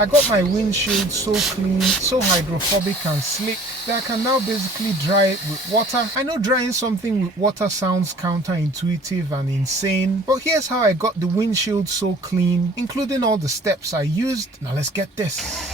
I got my windshield so clean, so hydrophobic and slick that I can now basically dry it with water. I know drying something with water sounds counterintuitive and insane, but here's how I got the windshield so clean, including all the steps I used. Now let's get this.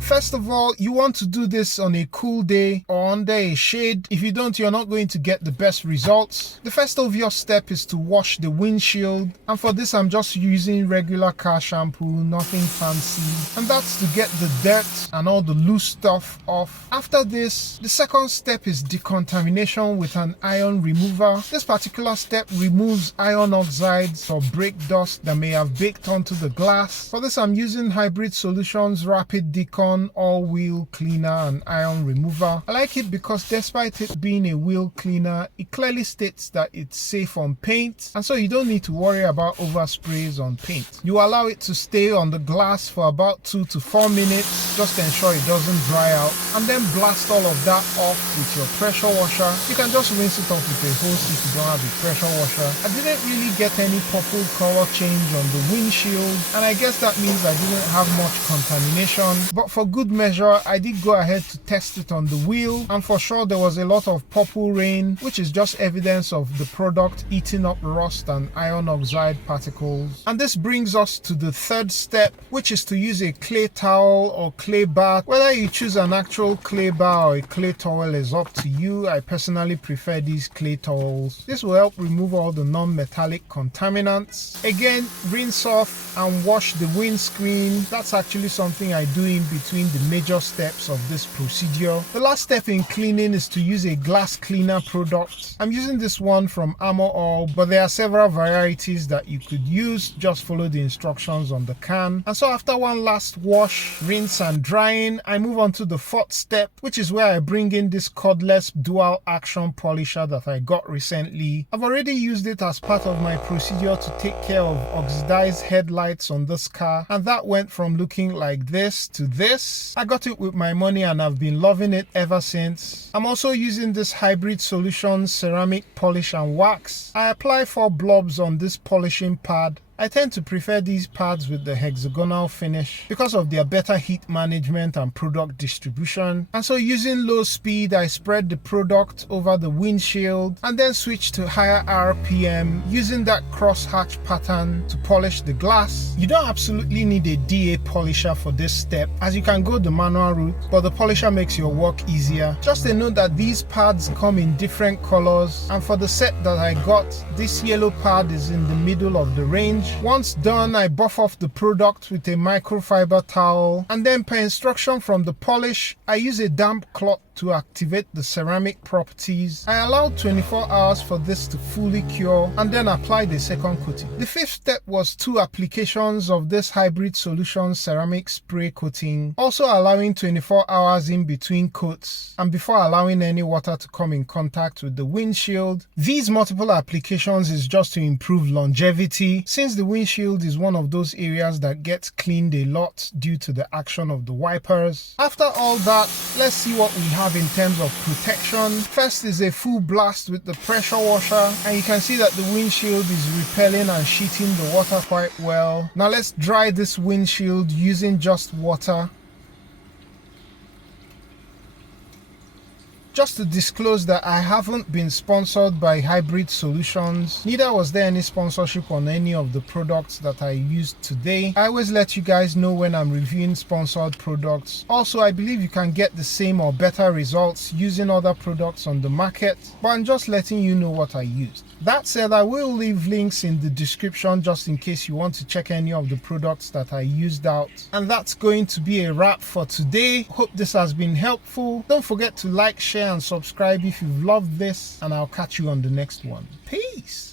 First of all, you want to do this on a cool day or under a shade. If you don't, you're not going to get the best results. The first obvious step is to wash the windshield, and for this I'm just using regular car shampoo, nothing fancy, and that's to get the dirt and all the loose stuff off. After this, the second step is decontamination with an iron remover. This particular step removes iron oxides or brake dust that may have baked onto the glass. For this I'm using Hybrid Solutions Rapid Decon all-wheel cleaner and iron remover. I like it because despite it being a wheel cleaner, it clearly states that it's safe on paint, and so you don't need to worry about oversprays on paint. You allow it to stay on the glass for about 2 to 4 minutes, just to ensure it doesn't dry out, and then blast all of that off with your pressure washer. You can just rinse it off with a hose if you don't have a pressure washer. I didn't really get any purple color change on the windshield, and I guess that means I didn't have much contamination, but for good measure I did go ahead to test it on the wheel, and for sure there was a lot of purple rain, which is just evidence of the product eating up rust and iron oxide particles. And this brings us to the third step, which is to use a clay towel or clay bath. Whether you choose an actual clay bar or a clay towel is up to you. I personally prefer these clay towels. This will help remove all the non-metallic contaminants. Again, rinse off and wash the windscreen. That's actually something I do in between the major steps of this procedure. The last step in cleaning is to use a glass cleaner product. I'm using this one from Armor All, but there are several varieties that you could use. Just follow the instructions on the can. And so after one last wash, rinse and drying, I move on to the fourth step, which is where I bring in this cordless dual action polisher that I got recently. I've already used it as part of my procedure to take care of oxidized headlights on this car, and that went from looking like this to this. I got it with my money and I've been loving it ever since. I'm also using this Hybrid Solutions ceramic polish and wax. I apply 4 blobs on this polishing pad. I tend to prefer these pads with the hexagonal finish because of their better heat management and product distribution. And so using low speed, I spread the product over the windshield and then switch to higher RPM using that cross-hatch pattern to polish the glass. You don't absolutely need a DA polisher for this step, as you can go the manual route, but the polisher makes your work easier. Just a note that these pads come in different colors, and for the set that I got, this yellow pad is in the middle of the range. Once done, I buff off the product with a microfiber towel, and then per instruction from the polish, I use a damp cloth to activate the ceramic properties. I allowed 24 hours for this to fully cure and then apply the second coating. The fifth step was 2 applications of this Hybrid Solutions ceramic spray coating, also allowing 24 hours in between coats and before allowing any water to come in contact with the windshield. These multiple applications is just to improve longevity, since the windshield is one of those areas that gets cleaned a lot due to the action of the wipers. After all that, let's see what we have in terms of protection. First is a full blast with the pressure washer, and you can see that the windshield is repelling and sheeting the water quite well. Now let's dry this windshield using just water. Just to disclose that I haven't been sponsored by Hybrid Solutions, neither was there any sponsorship on any of the products that I used today. I always let you guys know when I'm reviewing sponsored products. Also, I believe you can get the same or better results using other products on the market, but I'm just letting you know what I used. That said, I will leave links in the description just in case you want to check any of the products that I used out. And that's going to be a wrap for today. Hope this has been helpful. Don't forget to like, share and subscribe if you've loved this, and I'll catch you on the next one. Peace.